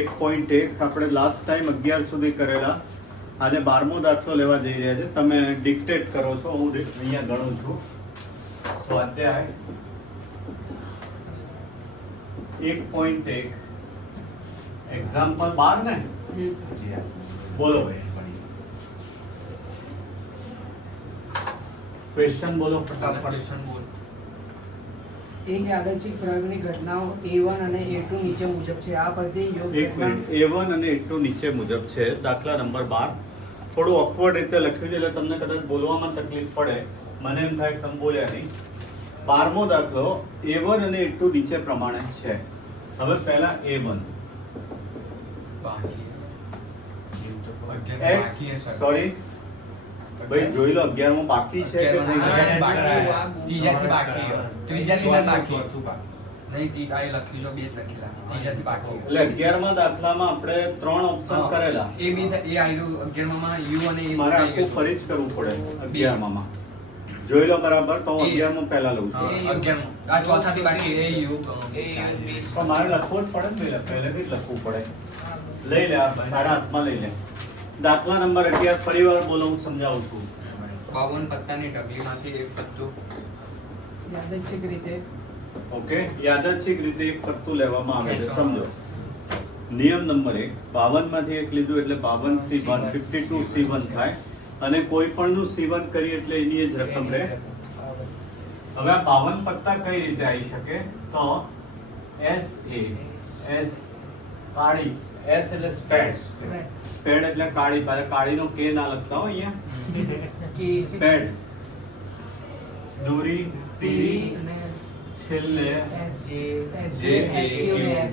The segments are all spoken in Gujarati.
1.1 આપણે લાસ્ટ ટાઈમ 11 સુધી કરેલા. આજે 12મો દાખલો લેવા જઈ રહ્યા છે. તમે ડિક્ટેટ કરો છો, હું અહીંયા ગણું છું. સ્વાધ્યાય 1.1 એક્ઝામ્પલ 12 ને બોલો ભાઈ. ક્વેશ્ચન બોલો ફટાફટ. એક યાદચ્છિક પ્રયોગની ઘટનાઓ A1 અને A2 નીચે મુજબ છે. આ પરથી યોગ એક મિનિટ. A1 અને A2 નીચે મુજબ છે. દાખલા નંબર 12 થોડું ઓકવર્ડ રીતે લખ્યું છે એટલે તમને કદાચ બોલવામાં તકલીફ પડે. મને એમ થાય કે તમે બોલ્યા નહીં. 12મો દાખલો A1 અને A2 નીચે પ્રમાણે છે. હવે પહેલા A1 x સોરી ભાઈ જોઈ લો 11મો બાકી છે કે નહીં? ત્રીજાથી બાકી ત્રીજાથી ના બાકી નહીં આ લખ્યું છે બે જ લખેલા ત્રીજાથી બાકી એટલે 11મા દાખલામાં આપણે 3 ઓપ્શન કરેલા. એ બી એ આયુ 11માં યુ અને એ મારે આખું ફરી જ કરવું પડે 11માં. જોઈ લો બરાબર તો હું 11મો પહેલા લઉં છું. 11 આ ચોથાથી બાકી એ યુ પણ મારે લખવું જ પડે ને પહેલેથી જ લખવું પડે. લઈ લે આ તારા હાથમાં લઈ લે. દાખલા નંબર 11 ફરીવાર બોલો, હું સમજાવું છું. 52 પત્તાની ડબલીમાંથી એક પત્તું યાદચ્છિક રીતે ઓકે, યાદચ્છિક રીતે એક પત્તું લેવામાં આવે છે. સમજો નિયમ નંબર 1 52 માંથી એક લીધું એટલે 52C1 52C1 થાય અને કોઈ પણ નું C1 કરીએ એટલે એની જ રકમ રહે. હવે આ 52 પત્તા કઈ રીતે આવી શકે? તો S કાળી, S એટલે સ્પેડ. સ્પેડ એટલે કાળી, પાછા કાળીનો K ના લખતા હો અહીંયા. સ્પેડ દોરી તીરી છેલ્લે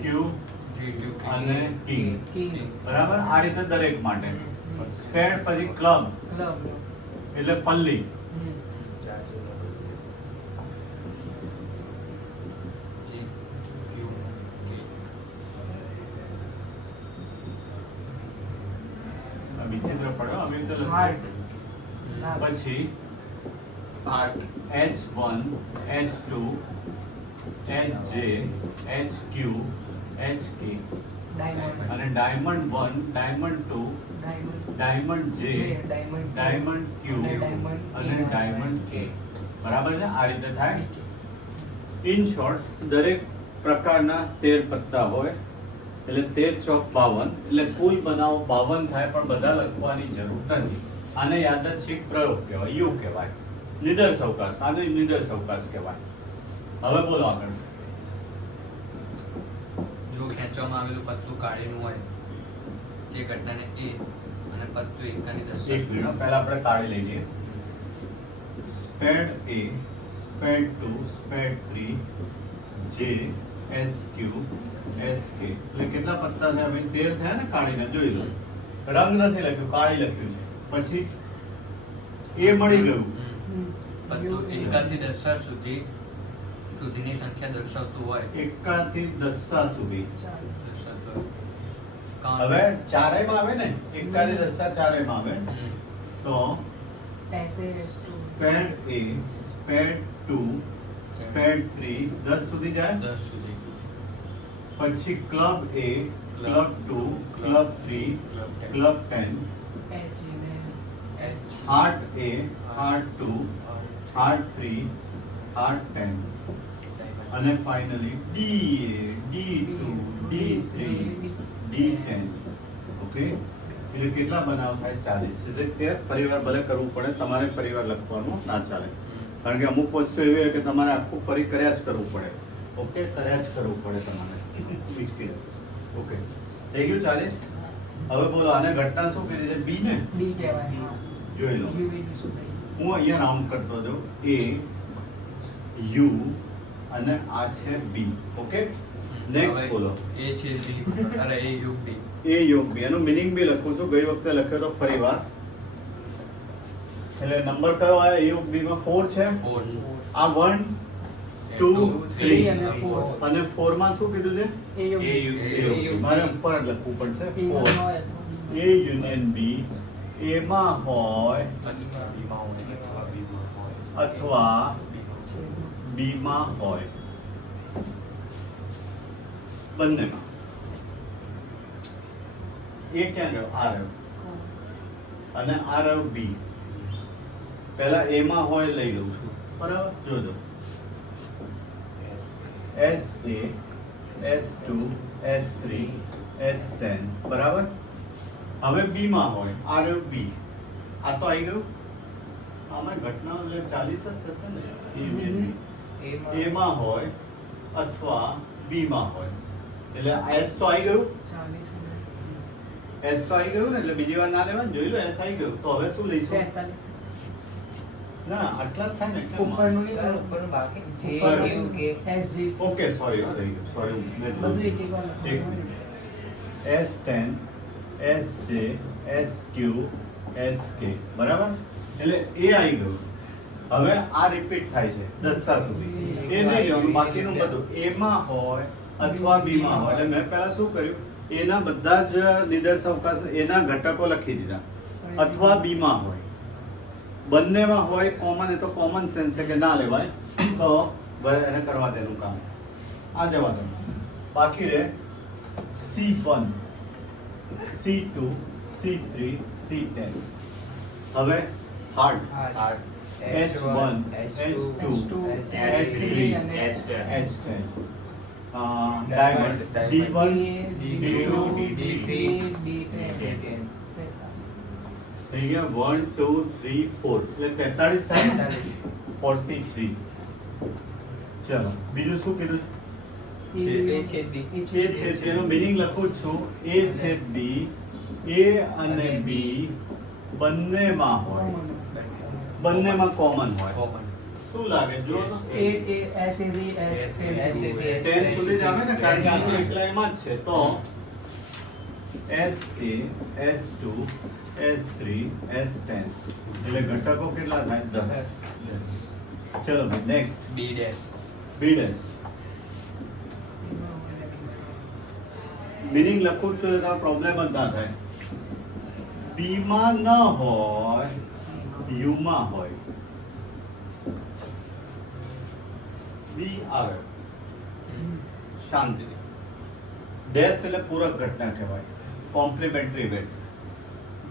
Q અને કિંગ. બરાબર, આ રીતે દરેક માટે. સ્પેડ પછી ક્લબ એટલે પલ્લી. વિચિત્ર પડ્યો અમે તો પછી H1 H2 HJ HQ HK અને diamond 1 diamond 2 diamond J diamond Q અને ડાયમંડ K. બરાબર છે? આ રીતે થાય. ઇન શોર્ટ દરેક પ્રકારના 13 પત્તા હોય એટલે 13 ચોક 52 એટલે કુલ બનાવો 52 થાય, પણ બધા લખવાની જરૂર નથી. આને યાદચ્છિક પ્રયોગ કહેવાય, યુ કહેવાય. નિદર્શ અવકાશ, આને નિદર્શ અવકાશ કહેવાય. હવે બોલો આગળ. જો ખેંચવામાં આવેલું પત્તું કાળીનું હોય તે ઘટનાને A અને પત્તું એકાની એક દર્શાવે. મિનિટ પહેલા આપણે કાઢી લઈ લઈએ. સ્પેડ A, સ્પેડ 2, સ્પેડ 3, J, SQ, SK. એટલે કેટલા પત્તા થયા ભાઈ? 13 થયા ને કાળીના. જોઈ લો, રંગ નથી લખ્યું, કાળી લખ્યું છે. પછી A મળી ગયું. પત્તું એકાથી 10 સુધીની સંખ્યા દર્શાવતું હોય 1 થી 10 સુધી. દર્શાવતું હવે ચારેયમાં આવે ને, 1 થી 10 ચારેયમાં આવે. તો સ્પેડ A, સ્પેડ 2, સ્પેડ 3 10 સુધી જાય. 10 સુધી પછી club A, club 2, club 3, club 10, heart A, heart 2, heart 3, heart 10 અને finally D A, D2, D3, D10. Okay, એટલે કેટલા બનાવ થાય? 40. Is it clear? પરિવાર ભલે કરવું પડે, તમારે પરિવાર લખવાનું ના ચાલે, કારણ કે અમુક વસ્તુ એવી હોય કે તમારે આખું ફરી કર્યા જ કરવું પડે. ઓકે, કર્યા જ કરવું પડે તમારે. ઓકે, થઈ ગયું 40. હવે બોલો આને ઘટના શું કીધી છે? બી ને? બી કહેવાય. જોઈ લો, હું અહીંયા રાઉન્ડ કરતો જાઉં. A U અને આ છે B. ઓકે, નેક્સ્ટ બોલો. A છે B અરે A યુગ B. A યોગ B. એનું મિનિંગ બી લખું છું, ગઈ વખતે લખ્યો તો ફરી વાર. એટલે નંબર કયો આવે? A યોગ B માં 4 છે. 4 આ 1 2 3 અને 4 અને 4 માં શું કીધું છે? A યોગ A યુગ A યોગ B. મારે ઉપર જ લખવું પડશે. 4 A યુનિયન B. A માં હોય અથવા B માં હોય, બંનેમાં. એ ક્યાં ગયો? આ રહ્યો. અને આ રહ્યો બી. પહેલા એ માં હોય લઈ લઉં છું, બરાબર? જોજો SA, S2, S3, S10, બરાબર? હવે બી માં હોય, આ રહ્યો બી. આ તો આવી ગયું. આમાં ઘટનાઓ એટલે 40 જ થશે ને. એ માં હોય અથવા બી માં હોય એટલે S તો આવી ગયું. 40 S તો આવી ગયું ને, એટલે બીજી વાર ના લેવાનું. જોઈ લો S આવી ગયું. તો હવે શું લઈશું? 43 ના, આટલા જ થાય ને. ઉપરનું નહીં, સર, ઉપરનું બાકી જે ઉપર. ક્યુ કે SG ઓકે, સોરી મેં બધું જોયું. એક એક વાર એક લખવાનું. Minute. S10, SJ, SQ, SK, બરાબર? એટલે એ આવી ગયું. હવે આ રિપીટ થાય છે દસા સુધી. એ નહીં લેવાનું, બાકીનું બધું A માં હોય અથવા B માં હોય. એટલે મેં પહેલા શું કર્યું? એના બધા જ નિદર્શક એના ઘટકો લખી દીધા. અથવા B માં હોય, બંનેમાં હોય કોમન. એ તો કોમન સેન્સ છે કે ના લેવાય, તો એને કરવા દેનું કામ. આ જવા દો. બાકી રહે C1, C2, C3, C10. હવે hard hard H1, H2, H3, H10. Diamond D1, D2, D3. D10. થઈ ગયા 1, 2, 3, 4. એટલે 43 થાય. 43. ચલો, બીજું શું કીધું? A છેદ B. એ એ છે તેનો મિનિંગ લખું જ છું. A છેદ B, A અને B બંનેમાં હોય, બંનેમાં કોમન હોય. કોમન શું લાગે? જો તો SAB, SAB. 10 સુધી જ આવે ને, કારણ કે આ તો એકલા એમાં જ છે. તો SA, S2, S3, S10. એટલે ઘટકો કેટલા થાય? 10. ચલો ભાઈ, next. B dash. B dash. Meaning લખું છું એટલે પ્રોબ્લેમ જ ના થાય. B માં ન હોય, U માં હોય. B આવે શાંતિ. ડેશ એટલે પૂરક ઘટના કહેવાય, કોમ્પ્લિમેન્ટરી ઇવેન્ટ.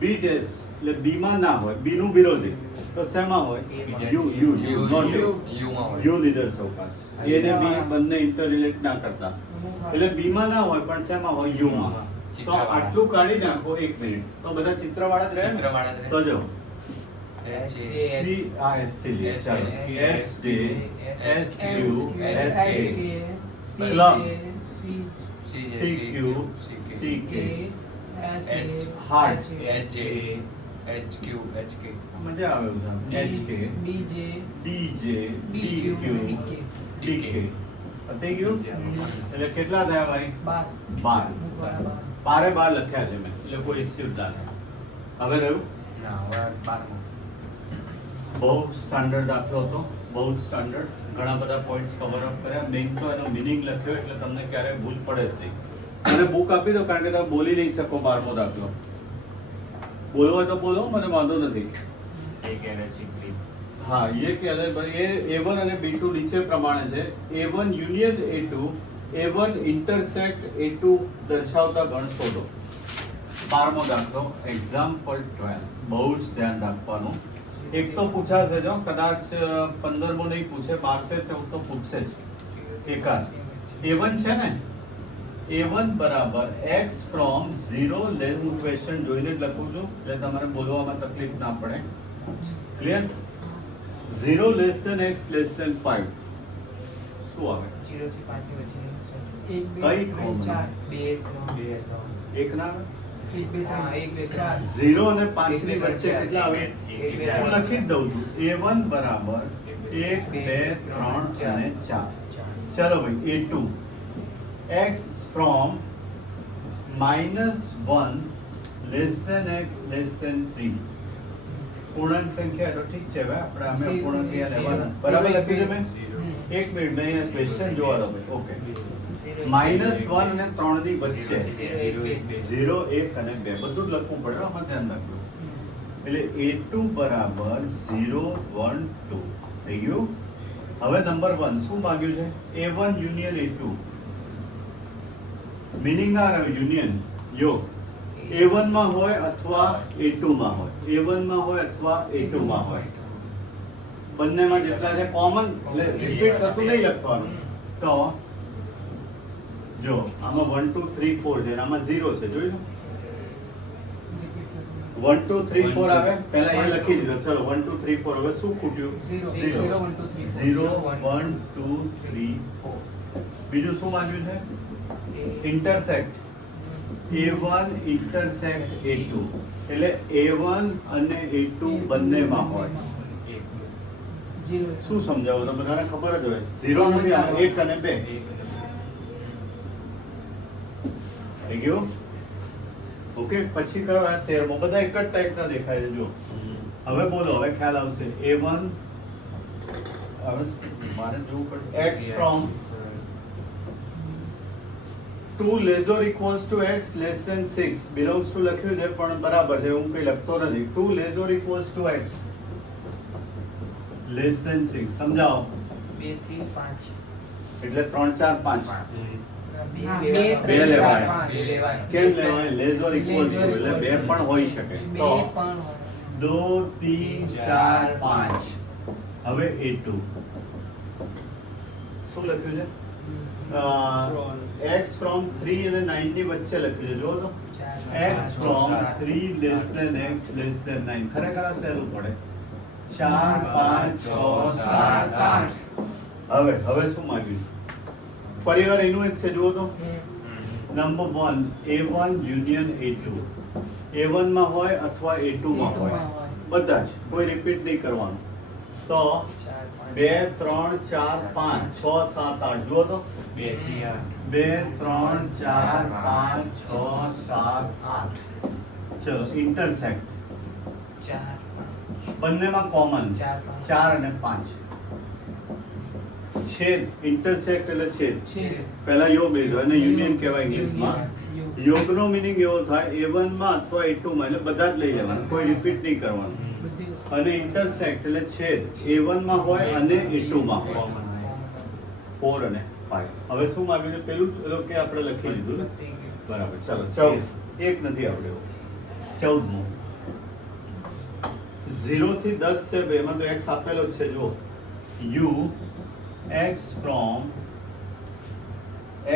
બી ડેશ એટલે બી માં ના હોય, બી નું વિરોધી. તો શેમાં હોય? You not you. U માં હોય. યુ નિદર્શક અવકાશ. જેને બી બંને ઇન્ટરરિલેટ ના કરતા. એટલે બી માં ના હોય પણ શેમાં હોય? યુ માં. તો આટલું કાઢી નાખો. 1 મિનિટ. તો બધા ચિત્રવાળા જ રહે ને? ચિત્રવાળા જ રહે. તો જો S SC લીએ. ચાલો. SJ, SQ, SK, CQ, CK, hard. HJ HQ HK. મજા આવે બધા. HK, DJ, DJ, DQ, DK. પતી ગયું? એટલે કેટલા થયા ભાઈ? 12. બારે 12 લખ્યા છે મેં, એટલે કોઈ ઇસ્યુ જ ના થાય. હવે રહ્યું ના, હવે 12 બહુ સ્ટાન્ડર્ડ દાખલો હતો, બહુ જ સ્ટાન્ડર્ડ. ઘણા બધા પોઈન્ટ્સ કવર અપ કર્યા. મેઇન તો એનો મિનિંગ લખ્યો એટલે તમને ક્યારેય ભૂલ પડે જ નહીં. મને બુક આપી દો, કારણ કે તમે બોલી નહીં શકો 12મો દાખલો. બોલવો હોય તો બોલો, મને વાંધો નથી. હા, ये क्या है भाई? ये A1 અને B2 નીચે પ્રમાણે છે. A1 union A2, A1 intersect A2 દર્શાવતા ગણ શોધો. 12મો દાખલો, એક્ઝામ્પલ 12. બહુ જ ધ્યાન રાખવાનું. એક તો પૂછાશે જો, કદાચ 15મો નહીં પૂછે, 12 કે 14 તો પૂછશે જ એકાદ. A1 છે ને, A1 બરાબર x ફ્રોમ 0 લેસ. હું ક્વેશ્ચન જોઈને જ લખું છું એટલે તમારે બોલવામાં તકલીફ ના પડે. Clear? 0 less than x less than 5. શું આવે? 0 થી 5 ની વચ્ચે એક, બે, કઈ ત્રણ, common? ચાર. 2 3 એક ના આવે? એક, બે, હા, ત્રણ, એક, બે, ચાર. 0 અને 5 ની વચ્ચે કેટલા આવે? એક, બે, હું લખી જ દઉં છું. A1 બરાબર 1, 2, 3 અને 4. ચલો ભાઈ, A2 x from -1 less than x less than 3. પૂર્ણાંક સંખ્યા તો ઠીક છે ભાઈ, આપણે અમે પૂર્ણાંક અહીંયા લેવાના. બરાબર લખી દે મેં? 1 મિનિટ, મેં અહીંયા ક્વેશ્ચન જોવા દો ભાઈ. ઓકે, -1 અને 3 ની વચ્ચે 0, 1 અને 2 બધું જ લખવું પડે. આમાં ધ્યાન રાખજો. એટલે A2 બરાબર 0, 1, 2 થઈ ગયું. હવે નંબર 1 શું માંગ્યું છે? A1 union A2. મીનિંગ આ રહ્યો યુનિયન, યોગ. A1 માં હોય અથવા A2 માં હોય, A1 માં હોય અથવા A2 માં હોય, બંનેમાં જેટલા છે કોમન, એટલે રિપીટ થતું નહીં લખવાનું. તો જો આમાં 1 2 3 4 છે અને આમાં 0 છે, જોઈ લો. 1 2 3 4 આવે, પહેલા એ લખી દીધો. ચલો 1 2 3 4. હવે શું ખૂટ્યું? 0 0 1 2 3 0 1 2 3 4. બીજું શું માંગ્યું છે? ઇન્ટરસેક્ટ. A1 ઇન્ટરસેક્ટ A2, એટલે A1 અને A2 બંનેમાં હોય. શું સમજાવો તો બધાને ખબર જ હોય. 0 નથી આ 1 અને 2 થઈ ગયું. ઓકે, પછી કયો આ 13મો? બધા એક જ ટાઈપના દેખાય છે. જો હવે બોલો, હવે ખ્યાલ આવશે. A1 હવે મારે જોવું પડે. X from 2 less or equals to x less than 6 belongs to લખ્યું છે પણ બરાબર છે, હું કઈ લખતો નથી. 2 less or equals to x less than 6 સમજાવો. 2 3 5 એટલે 3 4 5 બે લેવાય. કેમ લેવાય? less or equals to એટલે બે પણ હોઈ શકે. તો 2 3 4 5. હવે A2 શું લખ્યું છે? x from 3 અને 9 ની વચ્ચે લખ્યું છે. જો તો x from 3 less than x less than 9. ખરેખર આ સહેલું પડે. 4 5 6 7 8. હવે શું માંગ્યું? પરિવાર એનું જ છે. જુઓ તો number 1 A1 union A2. A1 માં હોય અથવા A2 માં હોય, બધા જ, કોઈ રિપીટ નહીં કરવાનું. તો 2 3 4 5 6 7 8. જુઓ તો 2 3 4 5 6 7 8. ચલો ઇન્ટરસેક્ટ. બંનેમાં કોમન 4 અને 5. છેદ. ઇન્ટરસેક્ટ એટલે છેદ. પહેલા યોગ લીધો અને યુનિયન કહેવાય ઇંગ્લિશમાં. યોગનો મિનિંગ એવો થાય A1 માં અથવા A2 માં, એટલે બધા જ લઈ લેવાના, કોઈ રિપીટ નહીં કરવાનું. અને ઇન્ટરસેક્ટ એટલે છેદ A1 માં હોય અને A2 માં હોય. 4 અને 5. હવે શું માંગ્યું છે? પેલું કે આપણે લખી લીધું બરાબર. ચલો 14. એક નથી આવડ્યો. 14મો 0 થી 10 છે બેમાં, તો x આપેલો જ છે. જો u x from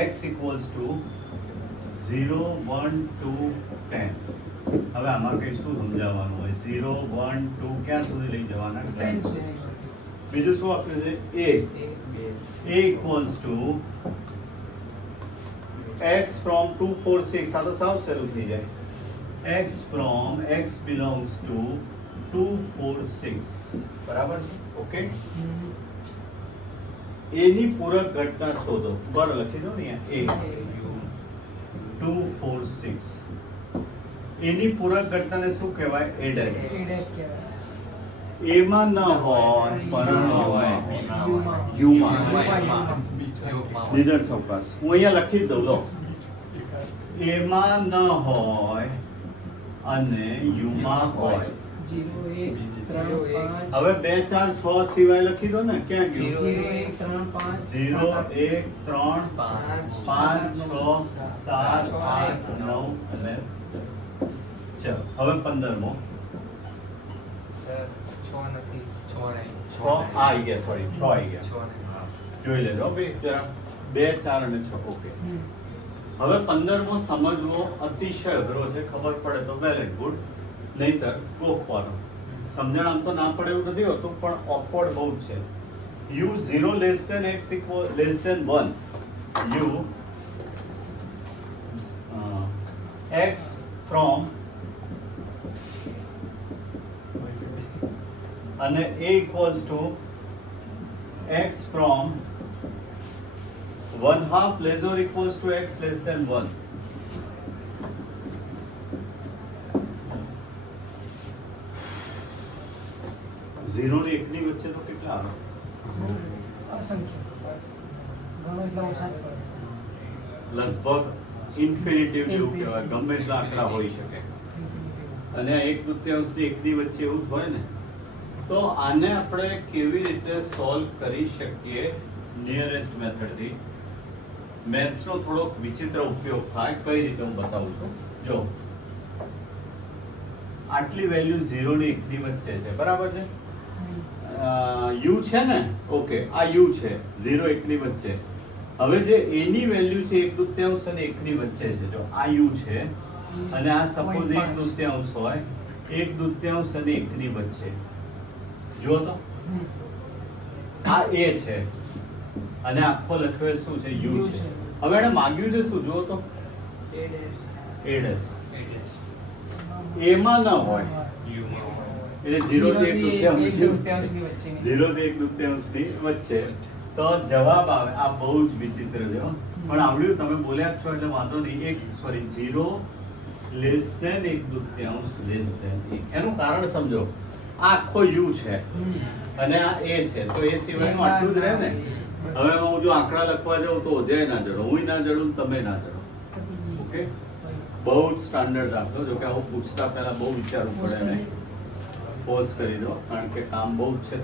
x equals to 0 1 2 10. હવે આમાં કઈ શું સમજાવવાનું હોય? 0 1 2 ક્યાં સુધી લઈ જવાના? 10. બીજું શું આપ્યું છે? a equals to x from 2 4 6. આ તો સાવ સહેલું થઈ જાય. x from x belongs to 2 4 6. બરાબર છે? ઓકે. a ની પૂરક ઘટના શોધો. બરાબર લખી દો ને અહીંયા. a 2 4 6. a ની પૂરક ઘટનાને શું કહેવાય? a dash. a માં ન હોય પરંતુ u માં. નિદર્શ અવકાશ. હું અહીંયા લખી જ દઉં. લો a માં ન હોય અને u માં હોય. 0 1 3 5. હવે 2 4 6 સિવાય લખી દો ને. ક્યાં ગયું? 0 1 3 5 0 1 3 5 6 7 8 9 અને 10. ચલો હવે 15મો 6 આવી ગયા. સોરી 6 આવી ગયા. જોઈ લેજો ભાઈ જરા. 2 4 અને 6. ઓકે. હવે 15મો સમજવો અતિશય અઘરો છે. ખબર પડે તો વેલ એન્ડ ગુડ, નહીતર ગોખવાનો. સમજણ આમ તો ના પડે એવું નથી હોતું, પણ ઓકવર્ડ બહુ જ છે. u 0 less than x equal less than 1. u x from અને a equals to x from 1/2 less or equals to x less than 1. Zero ને એક ની વચ્ચે તો કેટલા આવે? લગભગ ઇન્ફિનિટિવ જેવું કહેવાય. ગમે એટલા આંકડા હોઈ શકે. અને 1/2 ની 1 ની વચ્ચે એવું જ હોય ને, તો આને આપણે કેવી રીતે સોલ્વ કરી શકીએ? નિયરેસ્ટ મેથડથી. મેથ્સનો થોડોક વિચિત્ર ઉપયોગ થાય. કઈ રીતે હું બતાવું છું. જો આટલી વેલ્યુ 0 ને 1 ની વચ્ચે છે, બરાબર છે? યુ છે ને, ઓકે, આ યુ છે 0 1 ની વચ્ચે. હવે જે a ની વેલ્યુ છે 1/3 અને 1 ની વચ્ચે છે. જો આ યુ છે અને આ સપોઝ 1/3 હોય, 1/3 અને 1 ની વચ્ચે. જુઓ તો આ a છે અને આખો લખ્યો શું છે? યુ છે. હવે એને માંગ્યું છે શું? જુઓ તો a ડેશ. a માં ન હોય એટલે 0 થી 1/3 0 થી 1/3 ની વચ્ચે. તો જવાબ આવે, આ બહુ જ વિચિત્ર છે હો. પણ આવડ્યું, તમે બોલ્યા જ છો એટલે વાંધો નહીં. 0 લેસ ધેન 1/2 લેસ ધેન 1. એનું કારણ સમજો. આ આખો યુ છે અને આ એ છે, તો એ સિવાયનું આટલું જ રહે ને. હવે હું જો આંકડા લખવા જાઉં તો અધ્યાય ના જડો, હું ના જડું ને તમે ના જડો. ઓકે, બહુ જ સ્ટાન્ડર્ડ દાખલો. જો કે આવું પૂછતા પહેલા બહુ વિચારવું પડે ને. પોઝ કરી દો કારણ કે કામ બહુ જ છે.